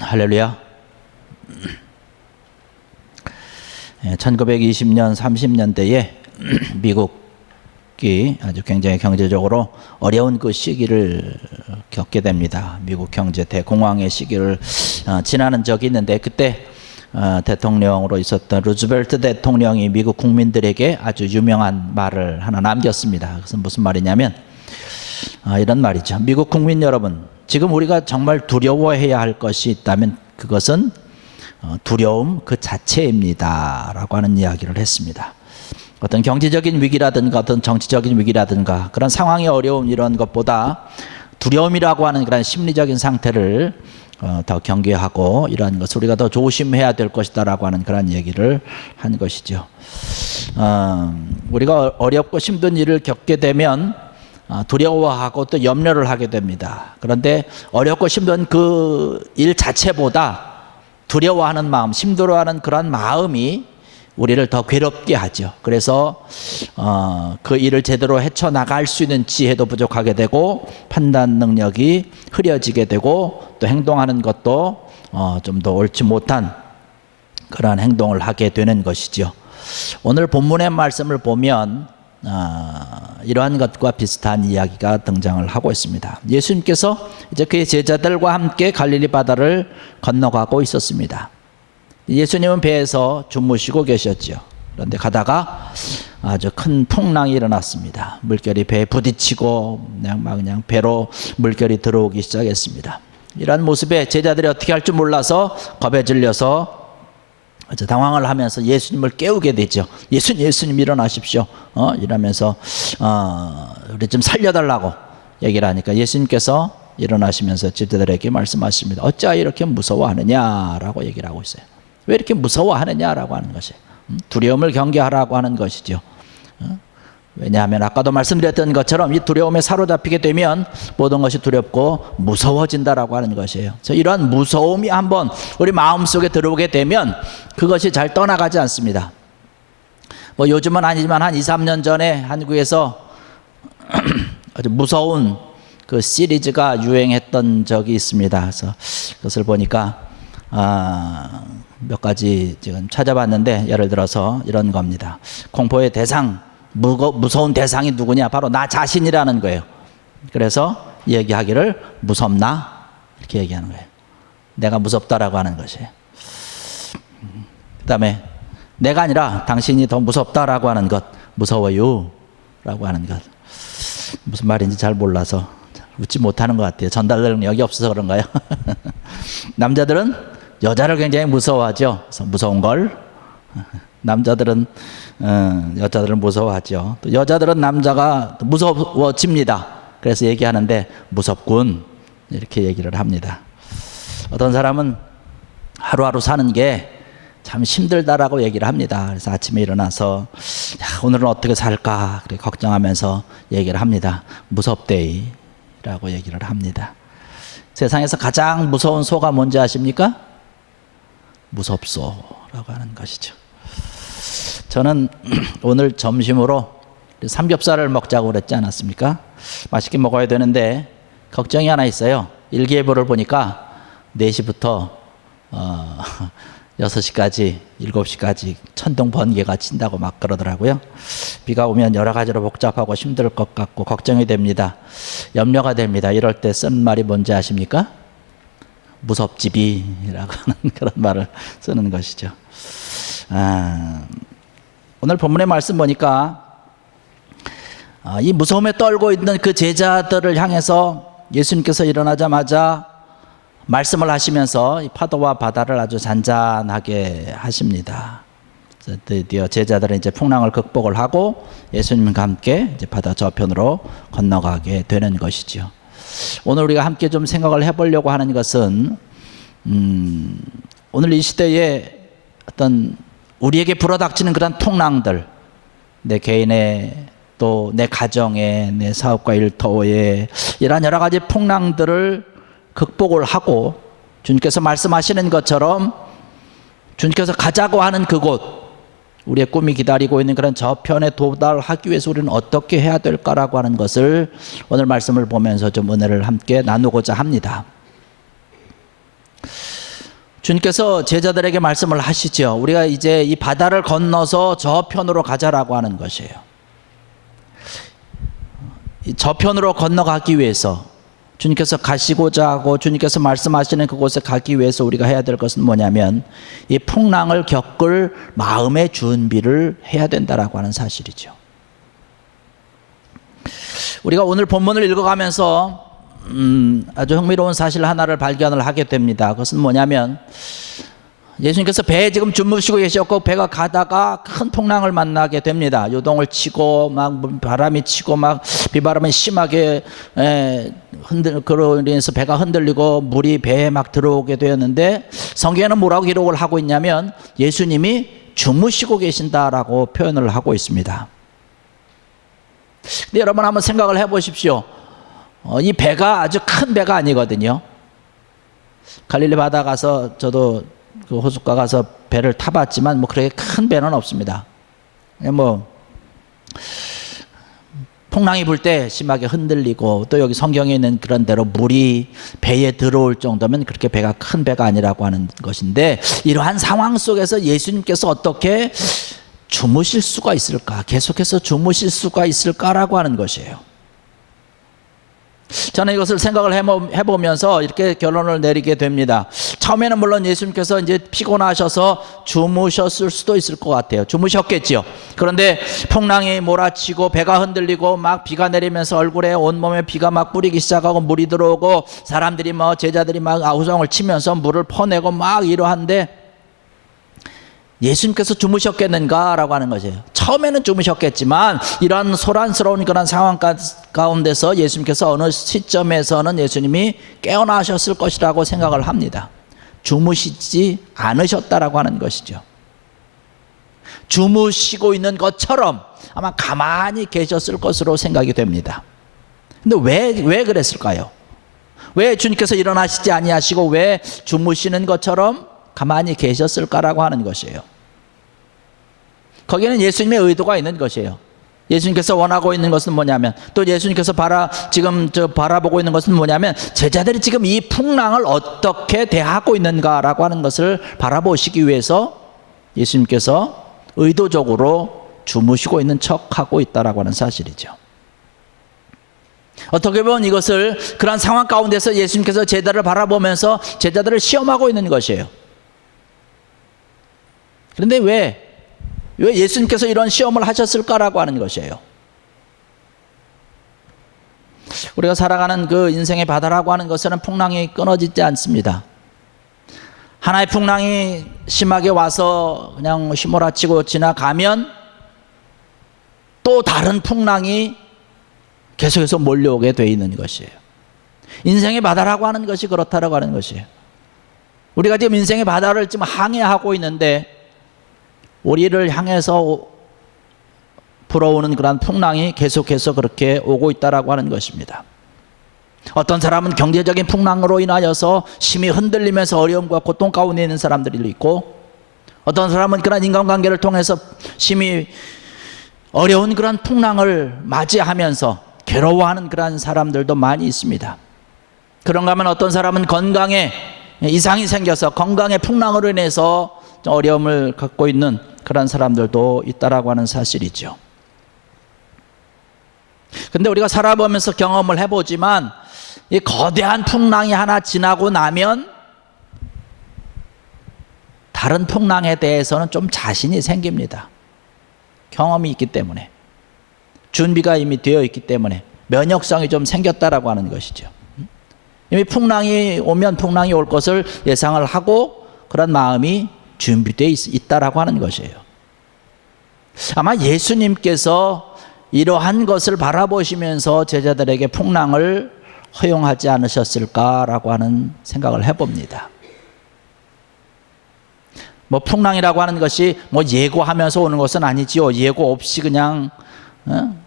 할렐루야. 1920년 30년대에 미국이 아주 굉장히 경제적으로 어려운 그 시기를 겪게 됩니다. 미국 경제 대공황의 시기를 지나는 적이 있는데, 그때 대통령으로 있었던 루즈벨트 대통령이 미국 국민들에게 아주 유명한 말을 하나 남겼습니다. 그것은 무슨 말이냐면 이런 말이죠. 미국 국민 여러분, 지금 우리가 정말 두려워해야 할 것이 있다면 그것은 두려움 그 자체입니다 라고 하는 이야기를 했습니다. 어떤 경제적인 위기라든가 어떤 정치적인 위기라든가 그런 상황의 어려움, 이런 것보다 두려움이라고 하는 그런 심리적인 상태를 더 경계하고 이러한 것을 우리가 더 조심해야 될 것이다 라고 하는 그런 얘기를 한 것이죠. 우리가 어렵고 힘든 일을 겪게 되면 두려워하고 또 염려를 하게 됩니다. 그런데 어렵고 힘든 그 일 자체보다 두려워하는 마음, 힘들어하는 그런 마음이 우리를 더 괴롭게 하죠. 그래서 그 일을 제대로 헤쳐나갈 수 있는 지혜도 부족하게 되고 판단 능력이 흐려지게 되고 또 행동하는 것도 좀 더 옳지 못한 그러한 행동을 하게 되는 것이죠. 오늘 본문의 말씀을 보면 이러한 것과 비슷한 이야기가 등장을 하고 있습니다. 예수님께서 이제 그의 제자들과 함께 갈릴리 바다를 건너가고 있었습니다. 예수님은 배에서 주무시고 계셨죠. 그런데 가다가 아주 큰 풍랑이 일어났습니다. 물결이 배에 부딪히고 그냥 배로 물결이 들어오기 시작했습니다. 이러한 모습에 제자들이 어떻게 할 줄 몰라서 겁에 질려서 당황을 하면서 예수님을 깨우게 되죠. 예수님 일어나십시오. 이러면서 우리 좀 살려달라고 얘기를 하니까 예수님께서 일어나시면서 제자들에게 말씀하십니다. 어찌하여 이렇게 무서워하느냐라고 얘기를 하고 있어요. 왜 이렇게 무서워하느냐라고 하는 것이에요. 두려움을 경계하라고 하는 것이죠. 왜냐하면 아까도 말씀드렸던 것처럼 이 두려움에 사로잡히게 되면 모든 것이 두렵고 무서워진다라고 하는 것이에요. 그래서 이러한 무서움이 한번 우리 마음속에 들어오게 되면 그것이 잘 떠나가지 않습니다. 뭐 요즘은 아니지만 한 2, 3년 전에 한국에서 아주 무서운 그 시리즈가 유행했던 적이 있습니다. 그래서 그것을 보니까 몇 가지 지금 찾아봤는데, 예를 들어서 이런 겁니다. 공포의 대상, 무서운 대상이 누구냐? 바로 나 자신이라는 거예요. 그래서 얘기하기를 무섭나? 이렇게 얘기하는 거예요. 내가 무섭다라고 하는 것이에요. 그 다음에 내가 아니라 당신이 더 무섭다라고 하는 것, 무서워요 라고 하는 것. 무슨 말인지 잘 몰라서 웃지 못하는 것 같아요. 전달 능력이 없어서 그런가요? 남자들은 여자를 굉장히 무서워하죠. 그래서 무서운 걸. 남자들은 여자들을 무서워하죠. 또 여자들은 남자가 무서워집니다. 그래서 얘기하는데 무섭군 이렇게 얘기를 합니다. 어떤 사람은 하루하루 사는 게 참 힘들다라고 얘기를 합니다. 그래서 아침에 일어나서 오늘은 어떻게 살까 그렇게 걱정하면서 얘기를 합니다. 무섭대이라고 얘기를 합니다. 세상에서 가장 무서운 소가 뭔지 아십니까? 무섭소라고 하는 것이죠. 저는 오늘 점심으로 삼겹살을 먹자고 그랬지 않았습니까? 맛있게 먹어야 되는데 걱정이 하나 있어요. 일기예보를 보니까 4시부터 6시까지 7시까지 천둥 번개가 친다고 막 그러더라고요. 비가 오면 여러 가지로 복잡하고 힘들 것 같고 걱정이 됩니다. 염려가 됩니다. 이럴 때 쓰는 말이 뭔지 아십니까? 무섭지비라고 하는 그런 말을 쓰는 것이죠. 오늘 본문의 말씀 보니까 이 무서움에 떨고 있는 그 제자들을 향해서 예수님께서 일어나자마자 말씀을 하시면서 이 파도와 바다를 아주 잔잔하게 하십니다. 그래서 드디어 제자들은 이제 풍랑을 극복을 하고 예수님과 함께 이제 바다 저편으로 건너가게 되는 것이죠. 오늘 우리가 함께 좀 생각을 해보려고 하는 것은 오늘 이 시대에 어떤 우리에게 불어닥치는 그런 풍랑들, 내 개인의 또 내 가정의, 내 사업과 일터의 이러한 여러 가지 풍랑들을 극복을 하고 주님께서 말씀하시는 것처럼 주님께서 가자고 하는 그곳, 우리의 꿈이 기다리고 있는 그런 저편에 도달하기 위해서 우리는 어떻게 해야 될까라고 하는 것을 오늘 말씀을 보면서 좀 은혜를 함께 나누고자 합니다. 주님께서 제자들에게 말씀을 하시죠. 우리가 이제 이 바다를 건너서 저편으로 가자라고 하는 것이에요. 이 저편으로 건너가기 위해서 주님께서 가시고자 하고 주님께서 말씀하시는 그곳에 가기 위해서 우리가 해야 될 것은 뭐냐면 이 풍랑을 겪을 마음의 준비를 해야 된다라고 하는 사실이죠. 우리가 오늘 본문을 읽어가면서 아주 흥미로운 사실 하나를 발견을 하게 됩니다. 그것은 뭐냐면 예수님께서 배에 지금 주무시고 계셨고 배가 가다가 큰 풍랑을 만나게 됩니다. 요동을 치고 막 바람이 치고 막 비바람이 심하게 그로 인해서 배가 흔들리고 물이 배에 막 들어오게 되었는데 성경에는 뭐라고 기록을 하고 있냐면 예수님이 주무시고 계신다라고 표현을 하고 있습니다. 근데 여러분 한번 생각을 해보십시오. 이 배가 아주 큰 배가 아니거든요. 갈릴리 바다 가서 저도 그 호숫가 가서 배를 타봤지만 뭐 그렇게 큰 배는 없습니다. 뭐 풍랑이 불 때 심하게 흔들리고 또 여기 성경에 있는 그런 대로 물이 배에 들어올 정도면 그렇게 배가 큰 배가 아니라고 하는 것인데 이러한 상황 속에서 예수님께서 어떻게 주무실 수가 있을까? 계속해서 주무실 수가 있을까라고 하는 것이에요. 저는 이것을 생각을 해보면서 이렇게 결론을 내리게 됩니다. 처음에는 물론 예수님께서 이제 피곤하셔서 주무셨을 수도 있을 것 같아요. 주무셨겠지요. 그런데 풍랑이 몰아치고 배가 흔들리고 막 비가 내리면서 얼굴에 온몸에 비가 막 뿌리기 시작하고 물이 들어오고 사람들이 제자들이 막 아우성을 치면서 물을 퍼내고 막 이러한데 예수님께서 주무셨겠는가라고 하는 것이에요. 처음에는 주무셨겠지만 이런 소란스러운 그런 상황 가운데서 예수님께서 어느 시점에서는 예수님이 깨어나셨을 것이라고 생각을 합니다. 주무시지 않으셨다라고 하는 것이죠. 주무시고 있는 것처럼 아마 가만히 계셨을 것으로 생각이 됩니다. 근데 왜 그랬을까요? 왜 주님께서 일어나시지 아니하시고 왜 주무시는 것처럼 가만히 계셨을까라고 하는 것이에요. 거기에는 예수님의 의도가 있는 것이에요. 예수님께서 원하고 있는 것은 뭐냐면 또 예수님께서 지금 바라보고 있는 것은 뭐냐면 제자들이 지금 이 풍랑을 어떻게 대하고 있는가라고 하는 것을 바라보시기 위해서 예수님께서 의도적으로 주무시고 있는 척하고 있다라고 하는 사실이죠. 어떻게 보면 이것을 그런 상황 가운데서 예수님께서 제자들을 바라보면서 제자들을 시험하고 있는 것이에요. 그런데 왜 예수님께서 이런 시험을 하셨을까라고 하는 것이에요. 우리가 살아가는 그 인생의 바다라고 하는 것에는 풍랑이 끊어지지 않습니다. 하나의 풍랑이 심하게 와서 그냥 휘몰아치고 지나가면 또 다른 풍랑이 계속해서 몰려오게 돼 있는 것이에요. 인생의 바다라고 하는 것이 그렇다라고 하는 것이에요. 우리가 지금 인생의 바다를 지금 항해하고 있는데 우리를 향해서 불어오는 그런 풍랑이 계속해서 그렇게 오고 있다라고 하는 것입니다. 어떤 사람은 경제적인 풍랑으로 인하여서 심히 흔들리면서 어려움과 고통 가운데 있는 사람들이 있고 어떤 사람은 그런 인간관계를 통해서 심히 어려운 그런 풍랑을 맞이하면서 괴로워하는 그런 사람들도 많이 있습니다. 그런가 하면 어떤 사람은 건강에 이상이 생겨서 건강의 풍랑으로 인해서 어려움을 갖고 있는 그런 사람들도 있다라고 하는 사실이죠. 근데 우리가 살아보면서 경험을 해보지만 이 거대한 풍랑이 하나 지나고 나면 다른 풍랑에 대해서는 좀 자신이 생깁니다. 경험이 있기 때문에 준비가 이미 되어 있기 때문에 면역성이 좀 생겼다라고 하는 것이죠. 이미 풍랑이 오면 풍랑이 올 것을 예상을 하고 그런 마음이 준비되어 있다라고 하는 것이에요. 아마 예수님께서 이러한 것을 바라보시면서 제자들에게 풍랑을 허용하지 않으셨을까라고 하는 생각을 해봅니다. 풍랑이라고 하는 것이 예고하면서 오는 것은 아니지요. 예고 없이 그냥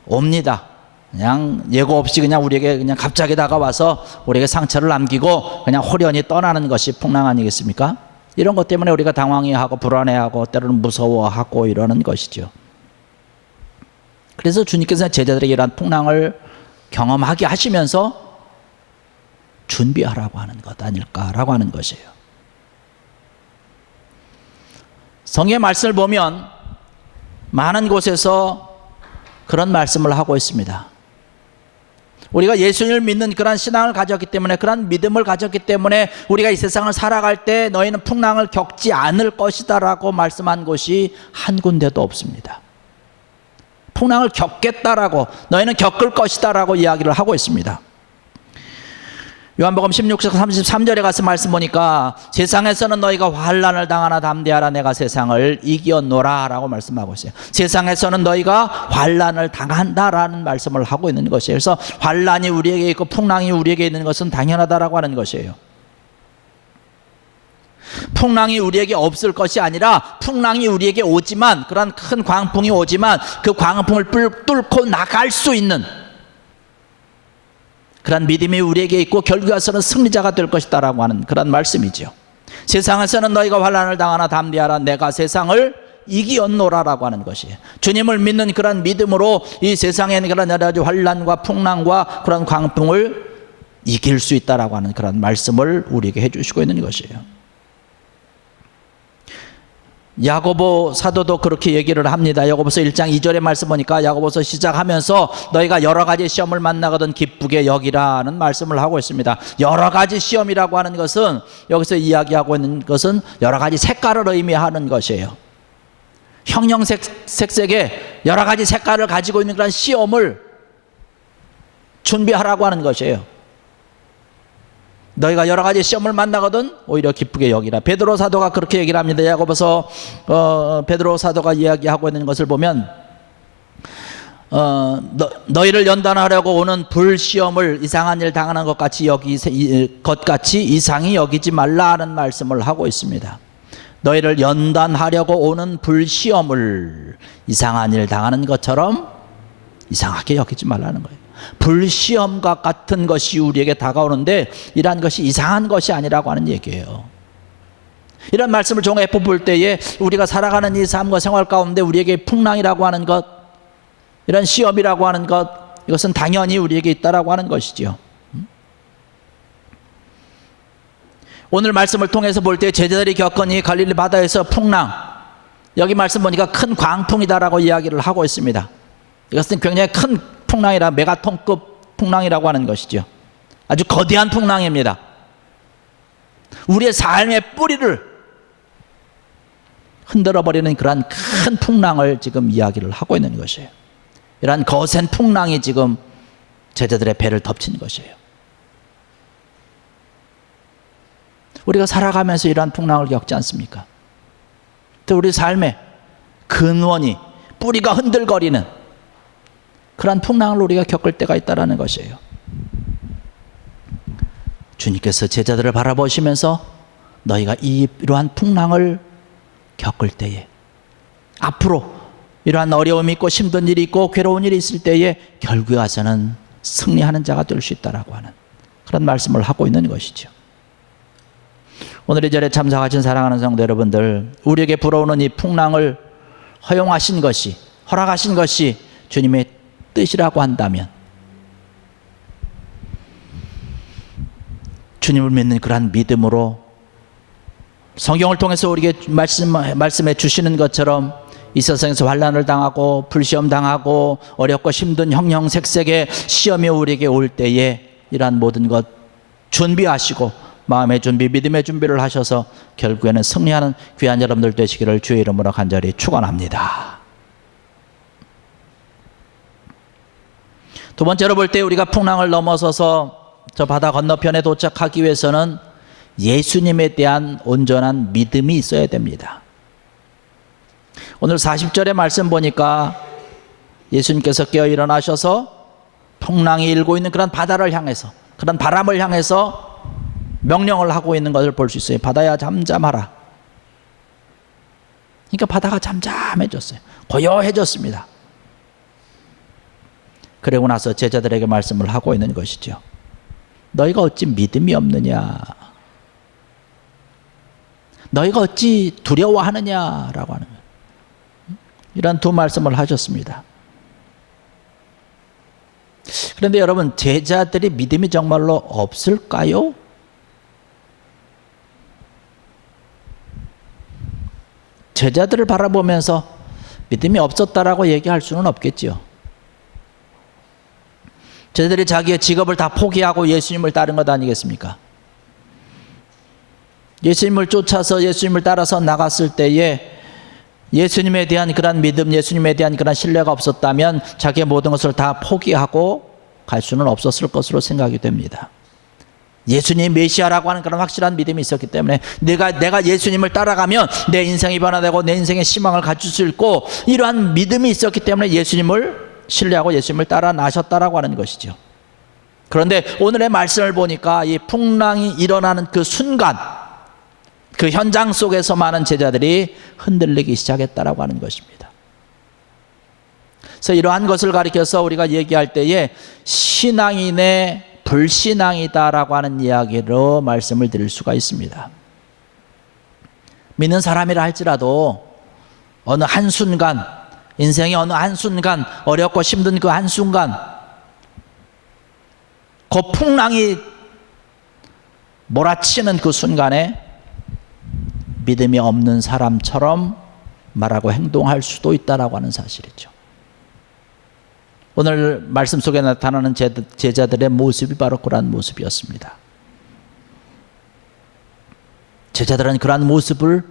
옵니다. 그냥 예고 없이 그냥 우리에게 그냥 갑자기 다가와서 우리에게 상처를 남기고 그냥 호련히 떠나는 것이 풍랑 아니겠습니까? 이런 것 때문에 우리가 당황해하고 불안해하고 때로는 무서워하고 이러는 것이죠. 그래서 주님께서 제자들에게 이러한 풍랑을 경험하게 하시면서 준비하라고 하는 것 아닐까라고 하는 것이에요. 성경의 말씀을 보면 많은 곳에서 그런 말씀을 하고 있습니다. 우리가 예수님을 믿는 그런 신앙을 가졌기 때문에, 그런 믿음을 가졌기 때문에 우리가 이 세상을 살아갈 때 너희는 풍랑을 겪지 않을 것이다 라고 말씀한 곳이 한 군데도 없습니다. 풍랑을 겪겠다라고, 너희는 겪을 것이다 라고 이야기를 하고 있습니다. 요한복음 16장 33절에 가서 말씀 보니까 세상에서는 너희가 환난을 당하나 담대하라, 내가 세상을 이겼노라 라고 말씀하고 있어요. 세상에서는 너희가 환난을 당한다라는 말씀을 하고 있는 것이에요. 그래서 환난이 우리에게 있고 풍랑이 우리에게 있는 것은 당연하다라고 하는 것이에요. 풍랑이 우리에게 없을 것이 아니라 풍랑이 우리에게 오지만, 그런 큰 광풍이 오지만 그 광풍을 뚫고 나갈 수 있는 그런 믿음이 우리에게 있고 결국에 와서는 승리자가 될 것이다 라고 하는 그런 말씀이죠. 세상에서는 너희가 환난을 당하나 담대하라, 내가 세상을 이기었노라 라고 하는 것이에요. 주님을 믿는 그런 믿음으로 이 세상에 그런 여러 가지 환난과 풍랑과 그런 광풍을 이길 수 있다라고 하는 그런 말씀을 우리에게 해주시고 있는 것이에요. 야고보 사도도 그렇게 얘기를 합니다. 야고보서 1장 2절의 말씀 보니까 야고보서 시작하면서 너희가 여러 가지 시험을 만나거든 기쁘게 여기라는 말씀을 하고 있습니다. 여러 가지 시험이라고 하는 것은, 여기서 이야기하고 있는 것은 여러 가지 색깔을 의미하는 것이에요. 형형색색의 여러 가지 색깔을 가지고 있는 그런 시험을 준비하라고 하는 것이에요. 너희가 여러 가지 시험을 만나거든 오히려 기쁘게 여기라. 베드로 사도가 그렇게 얘기를 합니다. 야고보서 베드로 사도가 이야기하고 있는 것을 보면 너희를 연단하려고 오는 불시험을 이상한 일 당하는 것 같이 이상히 여기지 말라는 말씀을 하고 있습니다. 너희를 연단하려고 오는 불시험을 이상한 일 당하는 것처럼 이상하게 여기지 말라는 거예요. 불시험과 같은 것이 우리에게 다가오는데 이러한 것이 이상한 것이 아니라고 하는 얘기예요. 이런 말씀을 종합해 볼 때에 우리가 살아가는 이 삶과 생활 가운데 우리에게 풍랑이라고 하는 것, 이런 시험이라고 하는 것, 이것은 당연히 우리에게 있다라고 하는 것이죠. 오늘 말씀을 통해서 볼 때 제자들이 겪은 이 갈릴리 바다에서 풍랑, 여기 말씀 보니까 큰 광풍이다라고 이야기를 하고 있습니다. 이것은 굉장히 큰 풍랑이라, 메가톤급 풍랑이라고 하는 것이죠. 아주 거대한 풍랑입니다. 우리의 삶의 뿌리를 흔들어버리는 그러한 큰 풍랑을 지금 이야기를 하고 있는 것이에요. 이러한 거센 풍랑이 지금 제자들의 배를 덮친 것이에요. 우리가 살아가면서 이러한 풍랑을 겪지 않습니까? 또 우리 삶의 근원이, 뿌리가 흔들거리는 그러한 풍랑을 우리가 겪을 때가 있다는 것이에요. 주님께서 제자들을 바라보시면서 너희가 이러한 풍랑을 겪을 때에, 앞으로 이러한 어려움이 있고 힘든 일이 있고 괴로운 일이 있을 때에 결국에 와서는 승리하는 자가 될 수 있다라고 하는 그런 말씀을 하고 있는 것이죠. 오늘 이 자리에 참석하신 사랑하는 성도 여러분들, 우리에게 불어오는 이 풍랑을 허용하신 것이, 허락하신 것이 주님의 뜻이라고 한다면, 주님을 믿는 그러한 믿음으로 성경을 통해서 우리에게 말씀해 주시는 것처럼 이 세상에서 환난을 당하고 불시험 당하고 어렵고 힘든 형형색색의 시험이 우리에게 올 때에 이러한 모든 것 준비하시고 마음의 준비, 믿음의 준비를 하셔서 결국에는 승리하는 귀한 여러분들 되시기를 주의 이름으로 간절히 축원합니다. 두 번째로 볼 때 우리가 풍랑을 넘어서서 저 바다 건너편에 도착하기 위해서는 예수님에 대한 온전한 믿음이 있어야 됩니다. 오늘 40절의 말씀 보니까 예수님께서 깨어 일어나셔서 풍랑이 일고 있는 그런 바다를 향해서, 그런 바람을 향해서 명령을 하고 있는 것을 볼 수 있어요. 바다야 잠잠하라. 그러니까 바다가 잠잠해졌어요. 고요해졌습니다. 그러고 나서 제자들에게 말씀을 하고 있는 것이죠. 너희가 어찌 믿음이 없느냐, 너희가 어찌 두려워하느냐라고 하는 거예요. 이런 두 말씀을 하셨습니다. 그런데 여러분, 제자들이 믿음이 정말로 없을까요? 제자들을 바라보면서 믿음이 없었다라고 얘기할 수는 없겠지요. 제자들이 자기의 직업을 다 포기하고 예수님을 따른 것 아니겠습니까? 예수님을 쫓아서 예수님을 따라서 나갔을 때에 예수님에 대한 그런 믿음, 예수님에 대한 그런 신뢰가 없었다면 자기의 모든 것을 다 포기하고 갈 수는 없었을 것으로 생각이 됩니다. 예수님이 메시아라고 하는 그런 확실한 믿음이 있었기 때문에 내가 예수님을 따라가면 내 인생이 변화되고 내 인생의 희망을 갖출 수 있고, 이러한 믿음이 있었기 때문에 예수님을 신뢰하고 예수님을 따라 나셨다라고 하는 것이죠. 그런데 오늘의 말씀을 보니까 이 풍랑이 일어나는 그 순간, 그 현장 속에서 많은 제자들이 흔들리기 시작했다라고 하는 것입니다. 그래서 이러한 것을 가리켜서 우리가 얘기할 때에 신앙인의 불신앙이다라고 하는 이야기로 말씀을 드릴 수가 있습니다. 믿는 사람이라 할지라도 어느 한순간, 인생의 어느 한순간, 어렵고 힘든 그 한순간, 그 풍랑이 몰아치는 그 순간에 믿음이 없는 사람처럼 말하고 행동할 수도 있다라고 하는 사실이죠. 오늘 말씀 속에 나타나는 제자들의 모습이 바로 그러한 모습이었습니다. 제자들은 그러한 모습을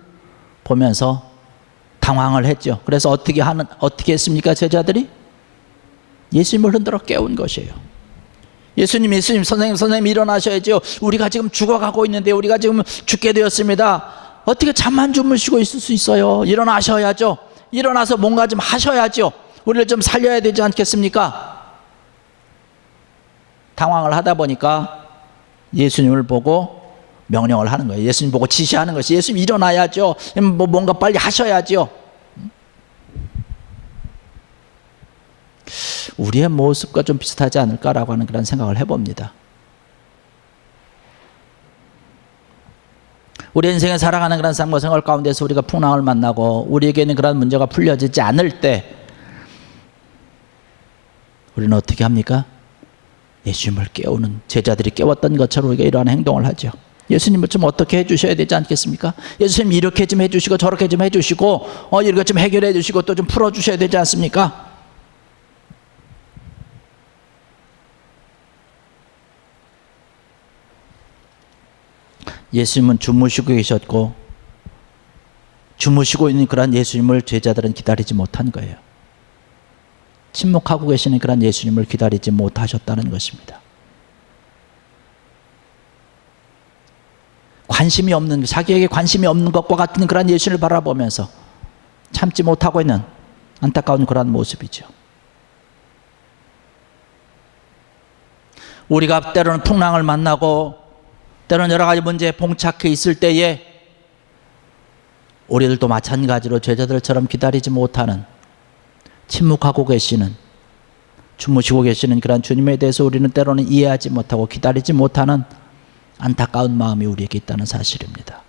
보면서 당황을 했죠. 그래서 어떻게 했습니까? 제자들이 예수님을 흔들어 깨운 것이에요. 예수님, 선생님 일어나셔야죠. 우리가 지금 죽어가고 있는데, 우리가 지금 죽게 되었습니다. 어떻게 잠만 주무시고 있을 수 있어요? 일어나셔야죠. 일어나서 뭔가 좀 하셔야죠. 우리를 좀 살려야 되지 않겠습니까? 당황을 하다 보니까 예수님을 보고 명령을 하는 거예요. 예수님 보고 지시하는 것이, 예수님 일어나야죠. 뭔가 빨리 하셔야죠. 우리의 모습과 좀 비슷하지 않을까라고 하는 그런 생각을 해봅니다. 우리 인생에 살아가는 그런 삶과 생활 가운데서 우리가 풍랑을 만나고 우리에게는 그런 문제가 풀려지지 않을 때 우리는 어떻게 합니까? 예수님을 깨우는, 제자들이 깨웠던 것처럼 우리가 이러한 행동을 하죠. 예수님을 좀 어떻게 해주셔야 되지 않겠습니까? 예수님 이렇게 좀 해주시고 저렇게 좀 해주시고 이렇게 좀 해결해 주시고 또 좀 풀어주셔야 되지 않습니까? 예수님은 주무시고 계셨고, 주무시고 있는 그런 예수님을 제자들은 기다리지 못한 거예요. 침묵하고 계시는 그런 예수님을 기다리지 못하셨다는 것입니다. 관심이 없는, 자기에게 관심이 없는 것과 같은 그런 예수님을 바라보면서 참지 못하고 있는 안타까운 그런 모습이죠. 우리가 때로는 풍랑을 만나고 때로는 여러 가지 문제에 봉착해 있을 때에 우리들도 마찬가지로 제자들처럼 기다리지 못하는, 침묵하고 계시는, 주무시고 계시는 그런 주님에 대해서 우리는 때로는 이해하지 못하고 기다리지 못하는 안타까운 마음이 우리에게 있다는 사실입니다.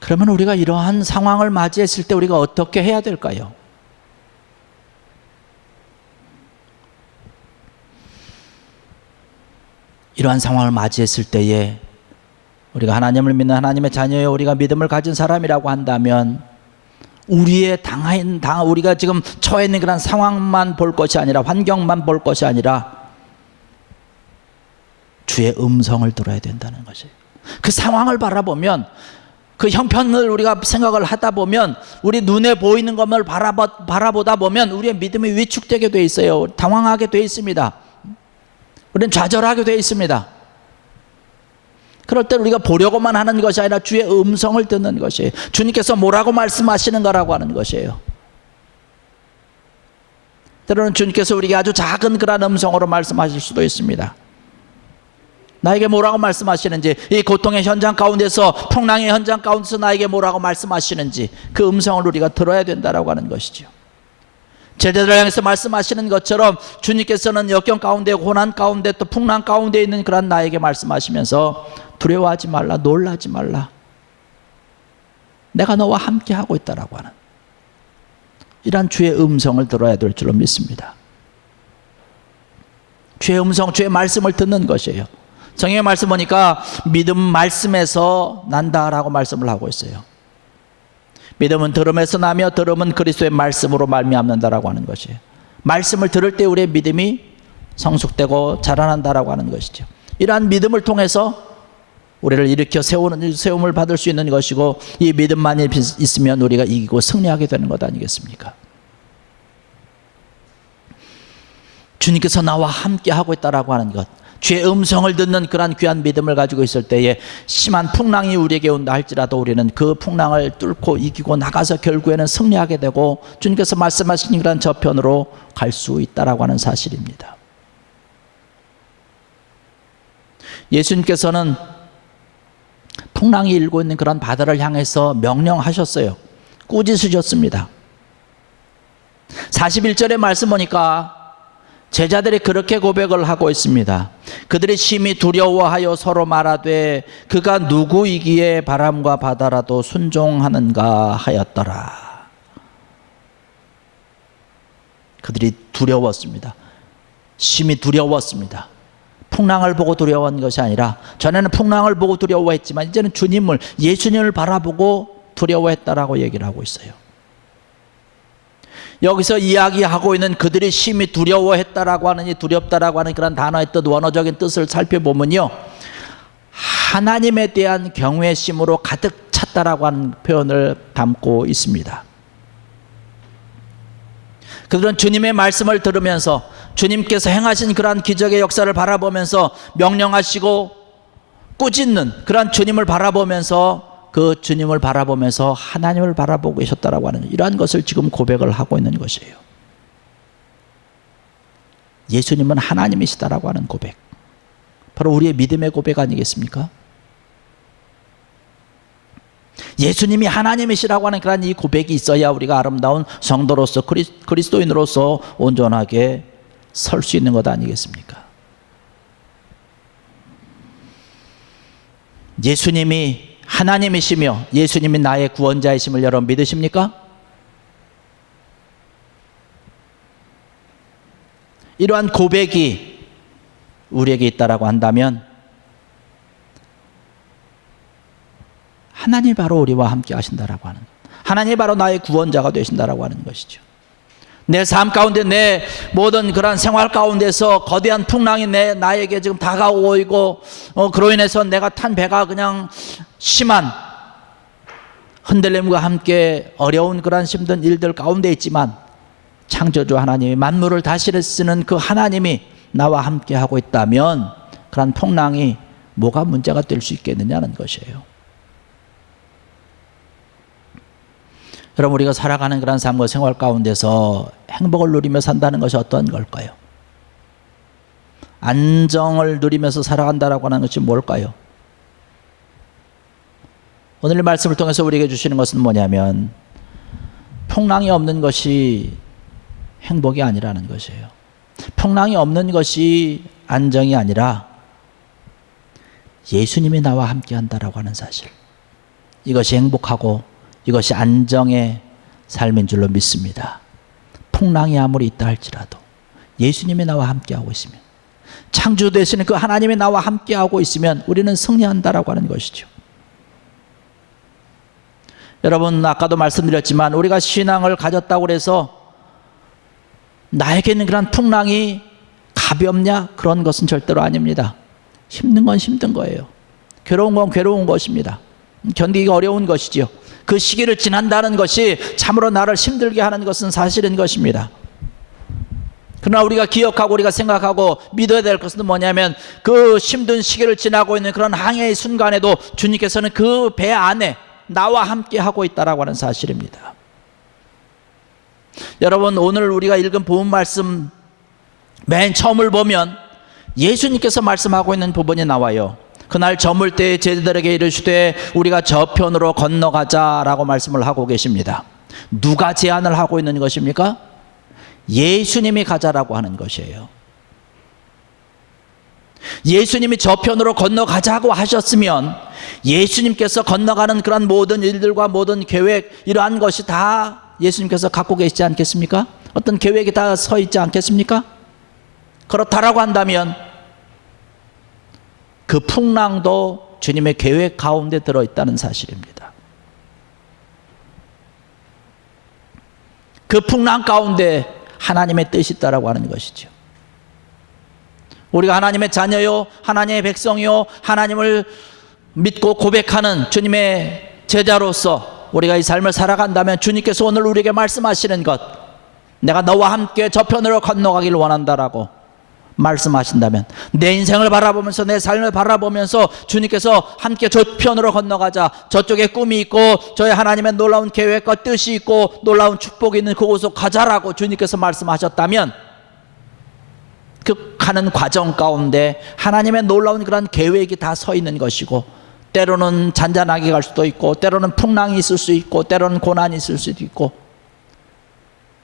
그러면 우리가 이러한 상황을 맞이했을 때 우리가 어떻게 해야 될까요? 이러한 상황을 맞이했을 때에 우리가 하나님을 믿는 하나님의 자녀여, 우리가 믿음을 가진 사람이라고 한다면 우리가 지금 처해 있는 그런 상황만 볼 것이 아니라, 환경만 볼 것이 아니라 주의 음성을 들어야 된다는 것이에요. 그 상황을 바라보면, 그 형편을 우리가 생각을 하다 보면, 우리 눈에 보이는 것을 바라보다 보면 우리의 믿음이 위축되게 돼 있어요. 당황하게 돼 있습니다. 우리는 좌절하게 되어 있습니다. 그럴 때 우리가 보려고만 하는 것이 아니라 주의 음성을 듣는 것이에요. 주님께서 뭐라고 말씀하시는 거라고 하는 것이에요. 때로는 주님께서 우리에게 아주 작은 그런 음성으로 말씀하실 수도 있습니다. 나에게 뭐라고 말씀하시는지, 이 고통의 현장 가운데서, 풍랑의 현장 가운데서 나에게 뭐라고 말씀하시는지 그 음성을 우리가 들어야 된다라고 하는 것이죠. 제자들을 향해서 말씀하시는 것처럼 주님께서는 역경 가운데, 고난 가운데, 또 풍랑 가운데 있는 그런 나에게 말씀하시면서 두려워하지 말라, 놀라지 말라, 내가 너와 함께 하고 있다라고 하는 이러한 주의 음성을 들어야 될 줄로 믿습니다. 주의 음성, 주의 말씀을 듣는 것이에요. 성경의 말씀 보니까 믿음 말씀에서 난다라고 말씀을 하고 있어요. 믿음은 들음에서 나며 들음은 그리스도의 말씀으로 말미암는다라고 하는 것이에요. 말씀을 들을 때 우리의 믿음이 성숙되고 자라난다라고 하는 것이죠. 이러한 믿음을 통해서 우리를 일으켜 세움을 받을 수 있는 것이고, 이 믿음만이 있으면 우리가 이기고 승리하게 되는 것 아니겠습니까? 주님께서 나와 함께 하고 있다라고 하는 것, 주의 음성을 듣는 그러한 귀한 믿음을 가지고 있을 때에 심한 풍랑이 우리에게 온다 할지라도 우리는 그 풍랑을 뚫고 이기고 나가서 결국에는 승리하게 되고 주님께서 말씀하신 그러한 저편으로 갈 수 있다라고 하는 사실입니다. 예수님께서는 풍랑이 일고 있는 그런 바다를 향해서 명령하셨어요. 꾸짖으셨습니다. 41절의 말씀 보니까 제자들이 그렇게 고백을 하고 있습니다. 그들이 심히 두려워하여 서로 말하되 그가 누구이기에 바람과 바다라도 순종하는가 하였더라. 그들이 두려웠습니다. 심히 두려웠습니다. 풍랑을 보고 두려워한 것이 아니라, 전에는 풍랑을 보고 두려워했지만 이제는 예수님을 바라보고 두려워했다라고 얘기를 하고 있어요. 여기서 이야기하고 있는 그들이 심히 두려워했다라고 하는, 이 두렵다라고 하는 그런 단어의 뜻, 원어적인 뜻을 살펴보면요, 하나님에 대한 경외심으로 가득 찼다라고 하는 표현을 담고 있습니다. 그들은 주님의 말씀을 들으면서 주님께서 행하신 그러한 기적의 역사를 바라보면서 명령하시고 꾸짖는 그러한 주님을 바라보면서, 그 주님을 바라보면서 하나님을 바라보고 계셨다라고 하는, 이러한 것을 지금 고백을 하고 있는 것이에요. 예수님은 하나님이시다라고 하는 고백, 바로 우리의 믿음의 고백 아니겠습니까? 예수님이 하나님이시라고 하는 그런 이 고백이 있어야 우리가 아름다운 성도로서, 그리스도인으로서 온전하게 설 수 있는 것 아니겠습니까? 예수님이 하나님이시며 예수님이 나의 구원자이심을 여러분 믿으십니까? 이러한 고백이 우리에게 있다라고 한다면 하나님이 바로 우리와 함께 하신다라고 하는, 하나님이 바로 나의 구원자가 되신다라고 하는 것이죠. 내 삶 가운데, 내 모든 그런 생활 가운데서 거대한 풍랑이 나에게 지금 다가오고 있고, 그로 인해서 내가 탄 배가 그냥 심한 흔들림과 함께 어려운 그런 힘든 일들 가운데 있지만, 창조주 하나님이 만물을 다스리시는 그 하나님이 나와 함께 하고 있다면 그런 풍랑이 뭐가 문제가 될 수 있겠느냐는 것이에요. 여러분, 우리가 살아가는 그런 삶과 생활 가운데서 행복을 누리며 산다는 것이 어떤 걸까요? 안정을 누리면서 살아간다라고 하는 것이 뭘까요? 오늘의 말씀을 통해서 우리에게 주시는 것은 뭐냐면, 풍랑이 없는 것이 행복이 아니라는 것이에요. 풍랑이 없는 것이 안정이 아니라 예수님이 나와 함께 한다라고 하는 사실, 이것이 행복하고 이것이 안정의 삶인 줄로 믿습니다. 풍랑이 아무리 있다 할지라도 예수님이 나와 함께하고 있으면, 창조 되시는 그 하나님이 나와 함께하고 있으면 우리는 승리한다라고 하는 것이죠. 여러분, 아까도 말씀드렸지만 우리가 신앙을 가졌다고 해서 나에게 있는 그런 풍랑이 가볍냐? 그런 것은 절대로 아닙니다. 힘든 건 힘든 거예요. 괴로운 건 괴로운 것입니다. 견디기가 어려운 것이죠. 그 시기를 지난다는 것이 참으로 나를 힘들게 하는 것은 사실인 것입니다. 그러나 우리가 기억하고 우리가 생각하고 믿어야 될 것은 뭐냐면, 그 힘든 시기를 지나고 있는 그런 항해의 순간에도 주님께서는 그 배 안에 나와 함께 하고 있다라고 하는 사실입니다. 여러분, 오늘 우리가 읽은 본문 말씀 맨 처음을 보면 예수님께서 말씀하고 있는 부분이 나와요. 그날 저물 때 제자들에게 이르시되 우리가 저편으로 건너가자라고 말씀을 하고 계십니다. 누가 제안을 하고 있는 것입니까? 예수님이 가자라고 하는 것이에요. 예수님이 저편으로 건너가자고 하셨으면 예수님께서 건너가는 그런 모든 일들과 모든 계획, 이러한 것이 다 예수님께서 갖고 계시지 않겠습니까? 어떤 계획이 다 서 있지 않겠습니까? 그렇다라고 한다면 그 풍랑도 주님의 계획 가운데 들어있다는 사실입니다. 그 풍랑 가운데 하나님의 뜻이 있다라고 하는 것이죠. 우리가 하나님의 자녀요, 하나님의 백성이요, 하나님을 믿고 고백하는 주님의 제자로서 우리가 이 삶을 살아간다면 주님께서 오늘 우리에게 말씀하시는 것, 내가 너와 함께 저편으로 건너가기를 원한다라고 말씀하신다면, 내 인생을 바라보면서 내 삶을 바라보면서 주님께서 함께 저편으로 건너가자, 저쪽에 꿈이 있고 저의 하나님의 놀라운 계획과 뜻이 있고 놀라운 축복이 있는 그곳으로 가자라고 주님께서 말씀하셨다면, 그 가는 과정 가운데 하나님의 놀라운 그런 계획이 다 서 있는 것이고, 때로는 잔잔하게 갈 수도 있고, 때로는 풍랑이 있을 수 있고, 때로는 고난이 있을 수도 있고,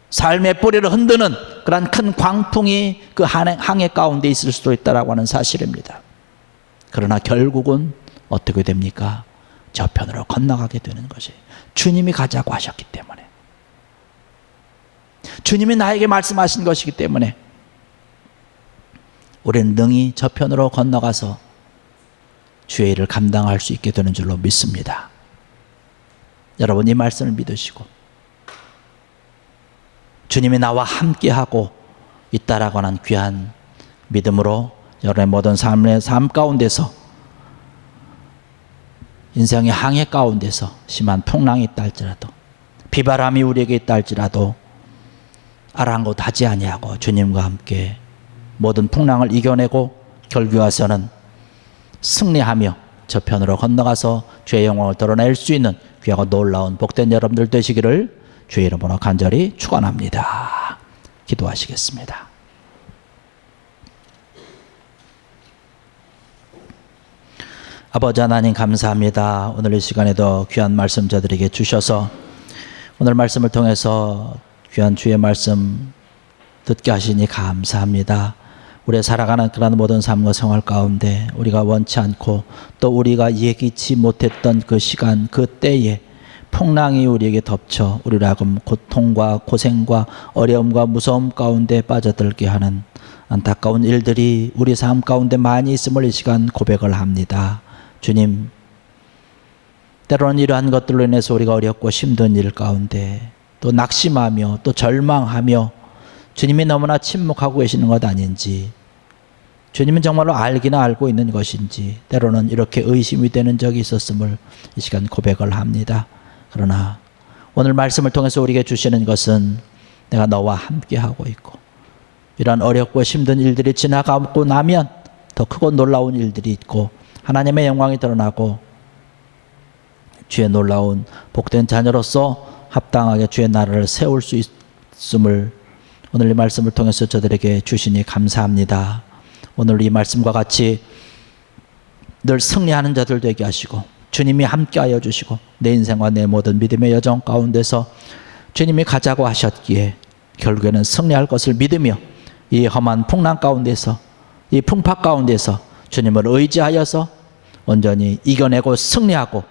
삶의 뿌리를 흔드는 그런 큰 광풍이 그 항해 가운데 있을 수도 있다라고 하는 사실입니다. 그러나 결국은 어떻게 됩니까? 저편으로 건너가게 되는 것이 주님이 가자고 하셨기 때문에, 주님이 나에게 말씀하신 것이기 때문에 우리는 능히 저편으로 건너가서 주의 일을 감당할 수 있게 되는 줄로 믿습니다. 여러분, 이 말씀을 믿으시고 주님이 나와 함께하고 있다라고 하는 귀한 믿음으로 여러분의 모든 삶 가운데서, 인생의 항해 가운데서 심한 풍랑이 있다 할지라도, 비바람이 우리에게 있다 할지라도 아랑곳하지 아니하고 주님과 함께 모든 풍랑을 이겨내고 결국에 와서는 승리하며 저편으로 건너가서 주의 영광을 드러낼 수 있는 귀하고 놀라운 복된 여러분들 되시기를 주의 이름으로 간절히 축원합니다. 기도하시겠습니다. 아버지 하나님, 감사합니다. 오늘 이 시간에도 귀한 말씀 저들에게 주셔서 오늘 말씀을 통해서 귀한 주의 말씀 듣게 하시니 감사합니다. 우리가 살아가는 그런 모든 삶과 생활 가운데 우리가 원치 않고 또 우리가 예기치 못했던 그 시간, 그 때에 풍랑이 우리에게 덮쳐 우리를 하여금 고통과 고생과 어려움과 무서움 가운데 빠져들게 하는 안타까운 일들이 우리 삶 가운데 많이 있음을 이 시간 고백을 합니다. 주님, 때로는 이러한 것들로 인해서 우리가 어렵고 힘든 일 가운데 또 낙심하며 또 절망하며 주님이 너무나 침묵하고 계시는 것 아닌지, 주님은 정말로 알기나 알고 있는 것인지 때로는 이렇게 의심이 되는 적이 있었음을 이 시간 고백을 합니다. 그러나 오늘 말씀을 통해서 우리에게 주시는 것은 내가 너와 함께하고 있고, 이런 어렵고 힘든 일들이 지나가고 나면 더 크고 놀라운 일들이 있고 하나님의 영광이 드러나고 주의 놀라운 복된 자녀로서 합당하게 주의 나라를 세울 수 있음을 오늘 이 말씀을 통해서 저들에게 주시니 감사합니다. 오늘 이 말씀과 같이 늘 승리하는 자들 되게 하시고 주님이 함께하여 주시고 내 인생과 내 모든 믿음의 여정 가운데서 주님이 가자고 하셨기에 결국에는 승리할 것을 믿으며 이 험한 풍랑 가운데서, 이 풍파 가운데서 주님을 의지하여서 온전히 이겨내고 승리하고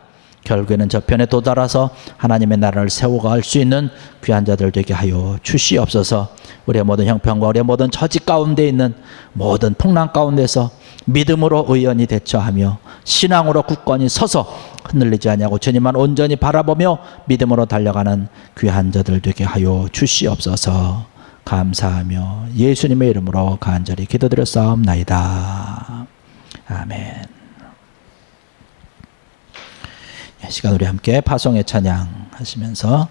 결국에는 저편에 도달해서 하나님의 나라를 세워갈 수 있는 귀한 자들 되게 하여 주시옵소서. 우리의 모든 형편과 우리의 모든 처지 가운데 있는 모든 풍랑 가운데서 믿음으로 의연히 대처하며 신앙으로 굳건히 서서 흔들리지 아니하고 주님만 온전히 바라보며 믿음으로 달려가는 귀한 자들 되게 하여 주시옵소서. 감사하며 예수님의 이름으로 간절히 기도드렸사옵나이다. 아멘. 이 시간 우리 함께 파송의 찬양 하시면서